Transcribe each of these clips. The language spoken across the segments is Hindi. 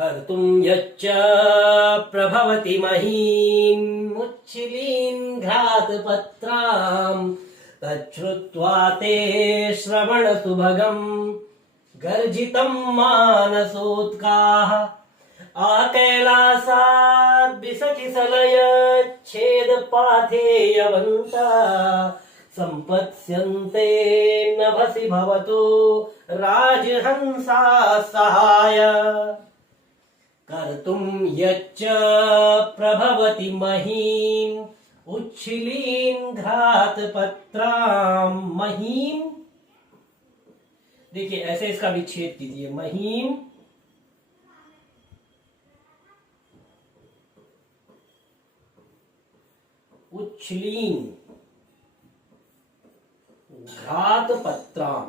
कर्तुं यच्च प्रभवति महीम् उच्छिलीन् घ्रातपत्राम् तच्छ्रुत्वा ते श्रवणसुभगम् गर्जितं मानसोत्काः आकैलासाद्विसकिसलयच्छेदपाथेयवन्ता सम्पत्स्यन्ते नभसि भवतो राजहंसा सहाय कर्तुं यच्च प्रभवति महीम् उच्छिलीन् घ्रातपत्राम् महीम्। देखिए ऐसे इसका विच्छेद कीजिए। महीम उच्छलीन घ्रातपत्राम।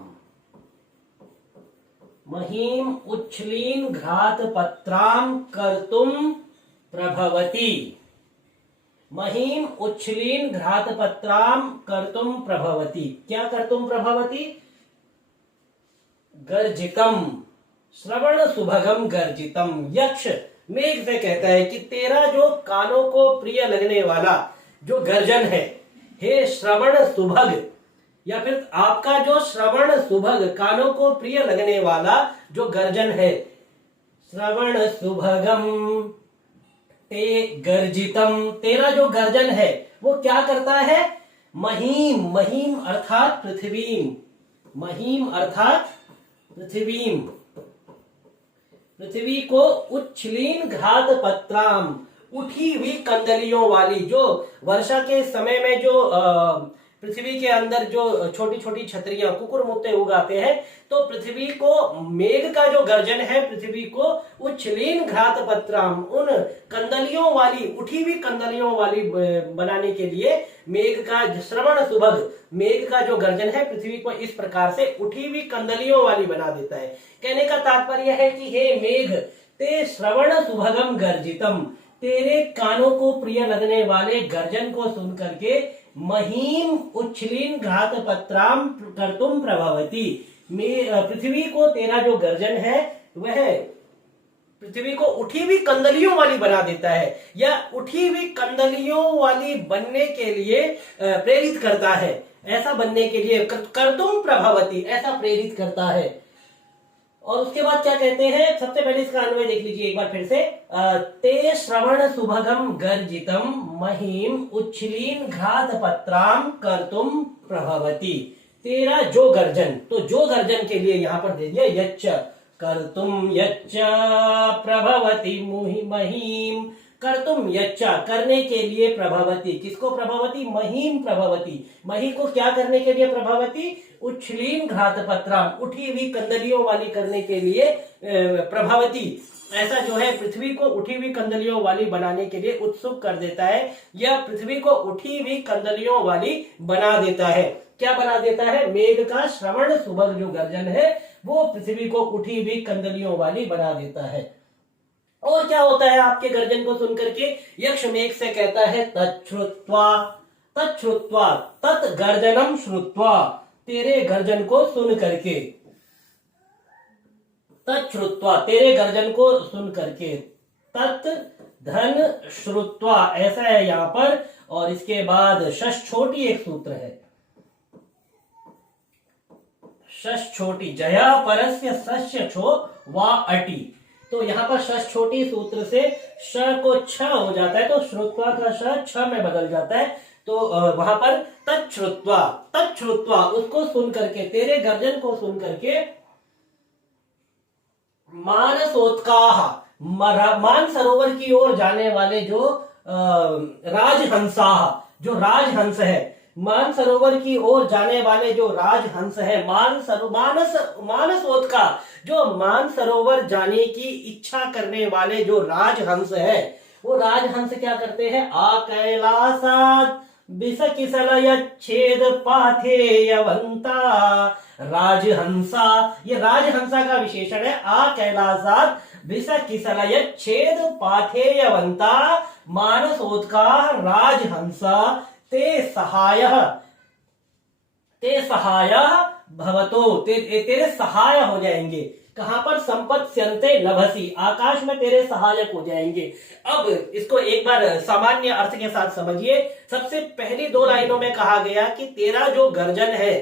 महीम उच्छलीन घ्रातपत्राम कर्तुम प्रभवति। महीम उच्छलीन घ्रातपत्राम कर्तुम प्रभवति। क्या कर्तुम प्रभवति? गर्जितम श्रवण सुभगम गर्जितम। यक्ष मेघ से कहता है कि तेरा जो कानों को प्रिय लगने वाला जो गर्जन है, हे श्रवण सुभग, या फिर आपका जो श्रवण सुभग कानों को प्रिय लगने वाला जो गर्जन है, श्रवण सुभगम ते गर्जितम, तेरा जो गर्जन है वो क्या करता है? महीम, महीम अर्थात पृथ्वी, महीम अर्थात पृथ्वी, पृथ्वी को उच्छलीन घ्रातपत्राम, उठी हुई कंदलियों वाली, जो वर्षा के समय में जो पृथ्वी के अंदर जो छोटी छोटी छतरियां कुकुर मुत्ते उगाते हैं, तो पृथ्वी को मेघ का जो गर्जन है पृथ्वी को उच्छलीन घ्रातपत्राम, उन कंदलियों वाली, उठी हुई कंदलियों वाली बनाने के लिए मेघ का श्रवण सुभग, मेघ का जो गर्जन है पृथ्वी को इस प्रकार से उठी हुई कंदलियों वाली बना देता है। कहने का तात्पर्य है कि हे मेघ, ते श्रवण सुभगम गर्जितम, तेरे कानों को प्रिय लगने वाले गर्जन को सुन करके महीम उच्छलीन घ्रातपत्राम कर्तुम प्रभवति, पृथ्वी को तेरा जो गर्जन है वह पृथ्वी को उठी हुई कंदलियों वाली बना देता है, या उठी हुई कंदलियों वाली बनने के लिए प्रेरित करता है। ऐसा बनने के लिए कर्तुम प्रभवति, ऐसा प्रेरित करता है। और उसके बाद क्या कहते हैं? सबसे पहले इसका अन्वय देख लीजिए एक बार फिर से। ते श्रवण सुभगम गर्जितम महीम उच्छलीन घ्रातपत्राम कर्तुम प्रभवति, तेरा जो गर्जन, तो जो गर्जन के लिए यहां पर दे दिया यच्च, कर्तुम यच्च प्रभवति महीम, कर्तुम यच्चा करने के लिए प्रभवति, किसको प्रभवति? महीम प्रभवति, मही को क्या करने के लिए प्रभवति? उच्छलीन घ्रातपत्राम, उठी हुई कंदलियों वाली करने के लिए प्रभवति, ऐसा जो है पृथ्वी को उठी हुई कंदलियों वाली बनाने के लिए उत्सुक कर देता है, या पृथ्वी को उठी हुई कंदलियों वाली बना देता है। क्या बना देता है? मेघ का श्रवण सुभग जो गर्जन है वो पृथ्वी को उठी हुई कंदलियों वाली बना देता है। और क्या होता है आपके गर्जन को सुनकर के? यक्ष मेघ से कहता है तच्छ्रुत्वा, तच्छ्रुत्वा, तत् गर्जनम श्रुत्वा, तेरे गर्जन को सुन करके, तच्छ्रुत्वा, तेरे गर्जन को सुन करके, तत् धन श्रुत्वा, ऐसा है यहां पर। और इसके बाद शश छोटी एक सूत्र है, शश छोटी, जया परस्य सस्य छो वा अटी, तो यहाँ पर शश छोटी सूत्र से श को छ हो जाता है, तो श्रुत्वा का श छ में बदल जाता है। तो वहां पर तच्छ्रुत्वा, तच्छ्रुत्वा उसको सुन करके, तेरे गर्जन को सुन करके, मानसोत्काह, मान सरोवर की ओर जाने वाले जो राजहंसा, जो राजहंस है, मान सरोवर की ओर जाने वाले जो राजहंस है, मानसोत्का, जो मान सरोवर जाने की इच्छा करने वाले जो राजहंस है, वो राजहंस क्या करते हैं? आकैलासाद बिसकिसलयच्छेद पाथेयवंता, राजहंसा, ये राजहंसा का विशेषण है। आकैलासाद बिसकिसलयच्छेद पाथेयवंता मानसोत्का राजहंसा ते सहाय, ते सहाय भवतो, तेरे सहाय हो जाएंगे। कहां पर? संपत्स्यन्ते नभसि, आकाश में तेरे सहायक हो जाएंगे। अब इसको एक बार सामान्य अर्थ के साथ समझिए। सबसे पहली 2 लाइनों में कहा गया कि तेरा जो गर्जन है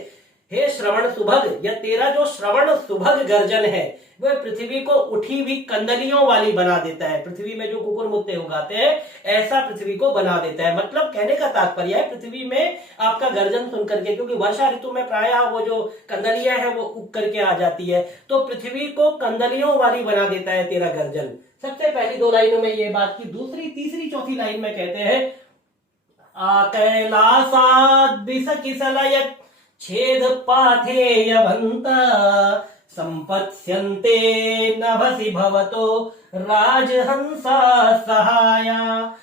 हे श्रवण सुभग, या तेरा जो श्रवण सुभग गर्जन है वह पृथ्वी को उठी हुई कंदलियों वाली बना देता है। पृथ्वी में जो कुकुर मुत्ते उगाते हैं ऐसा पृथ्वी को बना देता है। मतलब कहने का तात्पर्य है पृथ्वी में आपका गर्जन सुन करके, क्योंकि वर्षा ऋतु में प्रायः वो जो कंदलियां हैं वो उग करके आ जाती है, तो पृथ्वी को कंदलियों वाली बना देता है तेरा गर्जन। सबसे पहली 2 लाइनों में ये बात की। दूसरी, तीसरी, चौथी लाइन में कहते हैं कैलासाद बिसकिसलयत् छेद पाथेयवन्त संपत्स्यन्ते नभसि भवतो राजहंसा सहाया।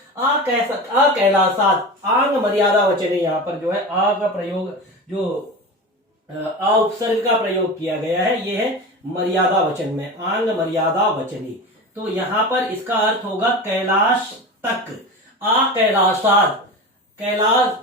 कैलासात, आंग मर्यादा वचन है। यहाँ पर जो है आ का प्रयोग, जो आ उपसर्ग का प्रयोग किया गया है, ये है मर्यादा वचन में, आंग मर्यादा वचनी। तो यहाँ पर इसका अर्थ होगा कैलाश तक। आ कैलासात, कैलाश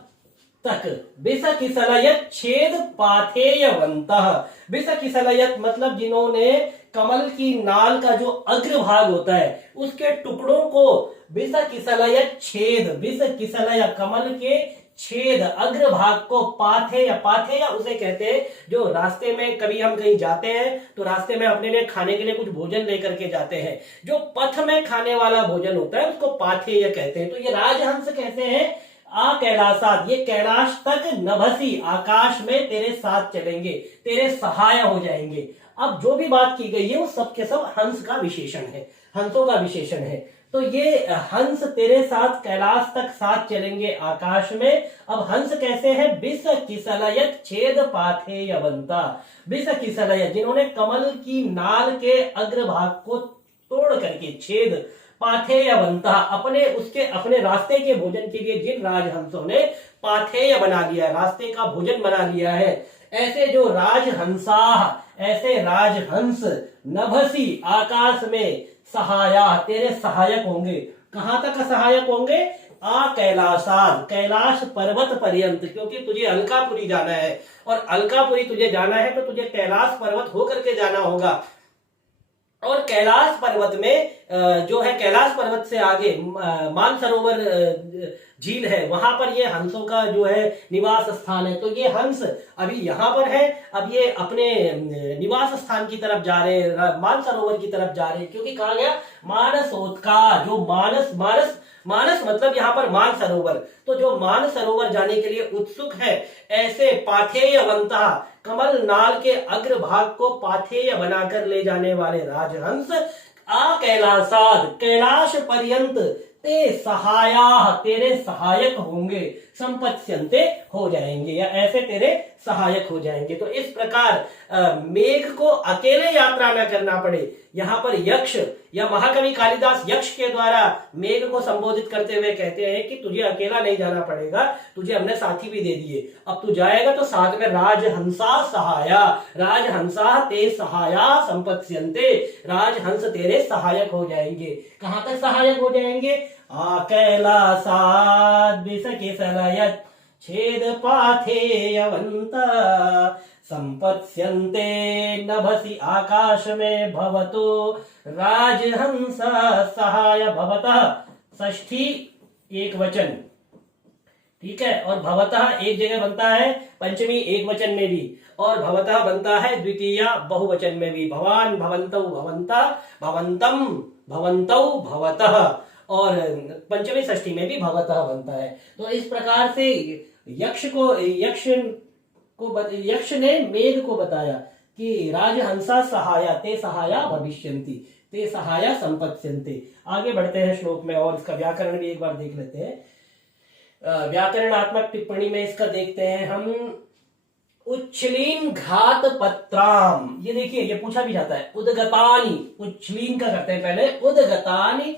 तक। बिसकिसलयत् छेद पाथेयवन्तः, बिसकिसलयत् मतलब जिन्होंने कमल की नाल का जो अग्रभाग होता है उसके टुकड़ों को बिसकिसलयत् छेद, बिसकिसलय कमल के छेद अग्रभाग को पाथेय, पाथेय उसे कहते हैं जो रास्ते में कभी हम कहीं जाते हैं तो रास्ते में अपने लिए खाने के लिए कुछ भोजन लेकर के जाते हैं, जो पथ में खाने वाला भोजन होता है उसको पाथेय कहते हैं। तो ये राजहंस कहते हैं आ कैलासात, ये कैलाश तक नभसी, आकाश में तेरे साथ चलेंगे, तेरे सहाय हो जाएंगे। अब जो भी बात की गई है वो सब के सब हंस का विशेषण है, हंसों का विशेषण है। तो ये हंस तेरे साथ कैलाश तक साथ चलेंगे आकाश में। अब हंस कैसे है? बिसकिसलयत् छेद पाथेयवन्ता, बिसकिसलयत् जिन्होंने कमल की नाल के अग्रभाग को तोड़ करके, छेद पाथेयवन्ता अपने उसके अपने रास्ते के भोजन के लिए जिन राजहंसों ने पाथेय बना लिया, रास्ते का भोजन बना लिया है, ऐसे जो राजहंसा, ऐसे राजहंस नभसी आकाश में सहाया तेरे सहायक होंगे। कहां तक सहायक होंगे? आ कैलासाद, कैलाश पर्वत पर्यंत, क्योंकि तुझे अलकापुरी जाना है और अलकापुरी तुझे जाना है तो तुझे कैलाश पर्वत होकर के जाना होगा। और कैलाश पर्वत में जो है, कैलाश पर्वत से आगे मानसरोवर झील है, वहां पर ये हंसों का जो है निवास स्थान है। तो ये हंस अभी यहाँ पर है, अब ये अपने निवास स्थान की तरफ जा रहे हैं, मानसरोवर की तरफ जा रहे हैं, क्योंकि कहा गया मानसोत्का, जो मानस मानस मतलब यहाँ पर मानसरोवर, तो जो मानसरोवर जाने के लिए उत्सुक है, ऐसे पाथेयवंता कमल नाल के अग्रभाग को पाथेय बनाकर ले जाने वाले राजहंस आ कैलासाद, कैलाश पर्यंत ते सहाया तेरे सहायक होंगे, संपत्स्यन्ते हो जाएंगे, या ऐसे तेरे सहायक हो जाएंगे। तो इस प्रकार मेघ को अकेले यात्रा न करना पड़े, यहाँ पर यक्ष या महाकवि कालिदास यक्ष के द्वारा मेघ को संबोधित करते हुए कहते हैं कि तुझे अकेला नहीं जाना पड़ेगा, तुझे हमने साथी भी दे दिए, अब तू जाएगा तो साथ में राजहंसा सहाया, राजहंसा ते सहाया संपत्स्यन्ते, राजहंस तेरे सहायक हो जाएंगे। कहां तक सहायक हो जाएंगे? आ कैलासाद बिसकिसलयत् छेद पाथेयवन्ता संपत्स्यन्ते नभसि, आकाश में भवतो राजहंसा सहाय। भवतः षष्ठी एक वचन, ठीक है, और भवतः एक जगह बनता है पंचमी एक वचन में भी, और भवतः बनता है द्वितीया बहुवचन में भी, भवान भवन्तौ भवन्ता भवन्तम भवन्तौ भवतः, और पंचमी षष्ठी में भी भवतः बनता है। तो इस प्रकार से यक्ष ने मेघ को बताया कि राजहंसा सहाया ते सहाया भविष्यन्ति, ते सहाया संपत्स्यन्ते। आगे बढ़ते हैं श्लोक में और इसका व्याकरण भी एक बार देख लेते हैं। व्याकरणात्मक टिप्पणी में इसका देखते हैं हम। उच्छलीन घात पत्राम, ये देखिए ये पूछा भी जाता है, उदगतानी, उच्छलीन का करते हैं पहले, उदगतानी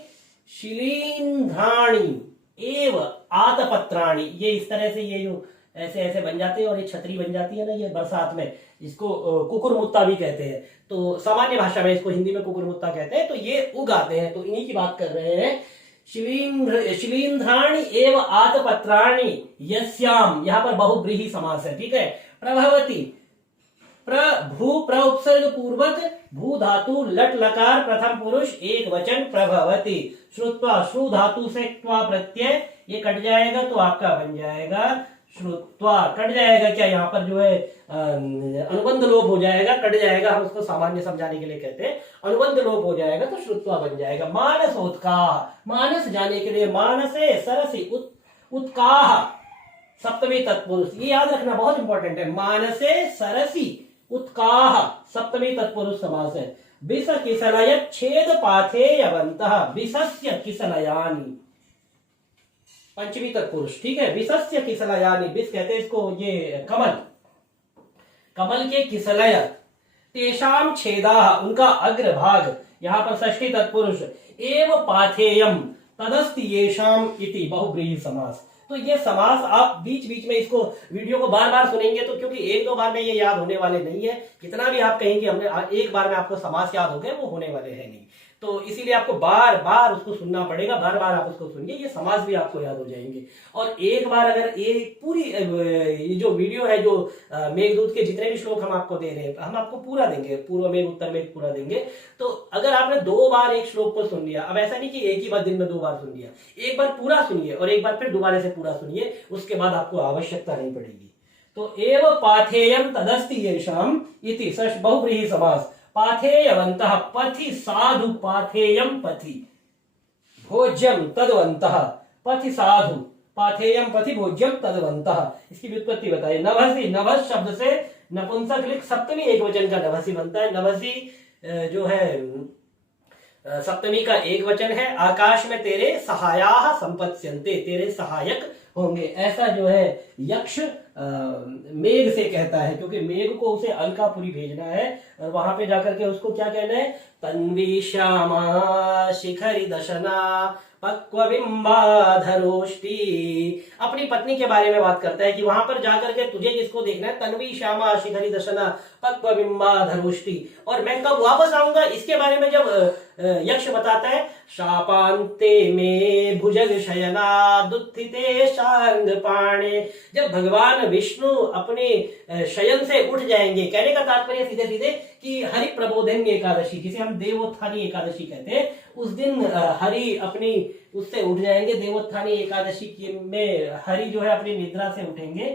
शिलींध्राणी एव आतपत्राणी, ये इस तरह से ये जो ऐसे ऐसे बन जाते हैं और ये छतरी बन जाती है ना, ये बरसात में, इसको कुकुरमुत्ता भी कहते हैं। तो सामान्य भाषा में इसको हिंदी में कुकुरमुत्ता कहते हैं। तो ये उगाते हैं, तो इन्हीं की बात कर रहे हैं। शिलींध्राणी एव आतपत्राणी यस्याम, यहाँ पर बहुब्रीहि समास है, ठीक है। प्रभवती भू प्र उपसर्ग पूर्वक भू धातु लट लकार प्रथम पुरुष एक वचन प्रभवति। श्रुत्वा, श्रु धातु से त्वा प्रत्यय, ये कट जाएगा तो आपका बन जाएगा श्रुत्वा। कट जाएगा क्या, यहाँ पर जो है अनुबंध लोप हो जाएगा, कट जाएगा, हम उसको सामान्य समझाने के लिए कहते हैं। अनुबंध लोप हो जाएगा तो श्रुत्वा बन जाएगा। मानसोत्काह, मानस जाने के लिए, मानसे सरसी उत्काह सप्तमी तत्पुरुष, ये याद रखना बहुत इंपॉर्टेंट है। मानसे सरसी उत्काह सप्तमी तत्पुरुष समास है। बिस किसलय छेद पाथेयवन्तः, बिसस्य किसलयानि पंचमी तत्पुरुष, ठीक है। बिसस्य किसलयानि, बिस कहते हैं इसको, ये कमल, कमल के किसलय, तेषाम छेदा, उनका अग्रभाग, यहाँ पर षष्ठी तत्पुरुष, एव पाथेयम तदस्ति येषाम इति बहुब्रीहि समास। तो ये समास आप बीच बीच में इसको वीडियो को बार बार सुनेंगे तो, क्योंकि एक दो बार में ये याद होने वाले नहीं है। कितना भी आप कहेंगे हमने एक बार में आपको समास याद हो गए, वो होने वाले हैं नहीं। तो इसीलिए आपको बार बार उसको सुनना पड़ेगा, बार बार आप उसको सुनिए, ये समास भी आपको याद हो जाएंगे। और एक बार अगर ये पूरी ये जो वीडियो है, जो मेघदूत के जितने भी श्लोक हम आपको दे रहे हैं, हम आपको पूरा देंगे, पूर्व मेघ उत्तर मेघ पूरा देंगे। तो अगर आपने 2 बार एक श्लोक को सुन लिया, अब ऐसा नहीं कि एक ही बार दिन में 2 बार सुन लिया, एक बार पूरा सुनिए और एक बार फिर दोबारा से पूरा सुनिए, उसके बाद आपको आवश्यकता नहीं पड़ेगी। तो एव पाथेयम तदस्ति येषाम इति बहुब्रीहि समास। पाथेयवन्तः पथि साधु, पाथेयम पथि, भोज्यम तद्वन्तः पथि साधु, पाथेयम पथि भोज्यम तद्वन्तः। इसकी व्युत्पत्ति बताइए। नभसि, नभस शब्द से नपुंसक लिंग सप्तमी एकवचन का नभसि बनता है। नभसि जो है सप्तमी का एक वचन है। आकाश में तेरे सहायाः संपत्स्यन्ते, तेरे सहायक होंगे, ऐसा जो है यक्ष मेघ से कहता है, क्योंकि मेघ को उसे अलकापुरी भेजना है और वहां पे जाकर के उसको क्या कहना है, तन्वी श्यामा शिखरी दशना पक्वबिंबाधरोष्टि। अपनी पत्नी के बारे में बात करता है कि वहां पर जाकर के तुझे किसको देखना है, तन्वी श्यामा शिखरी दशना पक्वबिंबाधरोष्टि। और मैं कब वापस आऊंगा, इसके बारे में जब यक्ष बताता है, शापांते में भुजग शयना दुत्थिते शार्ंग पाणे। जब भगवान विष्णु अपने शयन से उठ जाएंगे, कहने का तात्पर्य सीधे सीधे कि हरि प्रबोधन एकादशी, जिसे हम देवोत्थानी एकादशी कहते हैं, उस दिन हरि अपनी उससे उठ जाएंगे। देवोत्थानी एकादशी में हरि जो है अपनी निद्रा से उठेंगे,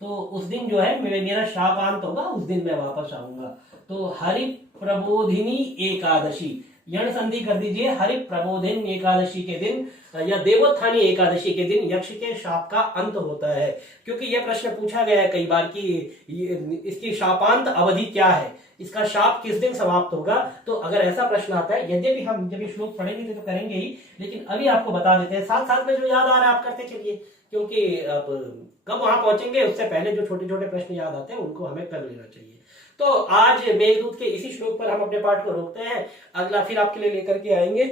तो उस दिन जो है मेरा शापांत होगा, उस दिन मैं वापस आऊंगा। तो हरि प्रबोधिनी एकादशी, यण संधि कर दीजिए, हरि प्रबोधिन एकादशी के दिन या देवोत्थानी एकादशी के दिन यक्ष के शाप का अंत होता है। क्योंकि यह प्रश्न पूछा गया है कई बार कि इसकी शापांत अवधि क्या है, इसका शाप किस दिन समाप्त होगा। तो अगर ऐसा प्रश्न आता है, यद्यपि हम जब ये श्लोक पढ़ेंगे तो करेंगे ही, लेकिन अभी आपको बता देते हैं, साथ साथ में जो याद आ रहा है आप करते चलिए, क्योंकि अब कब वहां पहुंचेंगे उससे पहले जो छोटे छोटे प्रश्न याद आते हैं उनको हमें कर लेना चाहिए। तो आज मेघदूत के इसी श्लोक पर हम अपने पाठ को रोकते हैं, अगला फिर आपके लिए लेकर के आएंगे।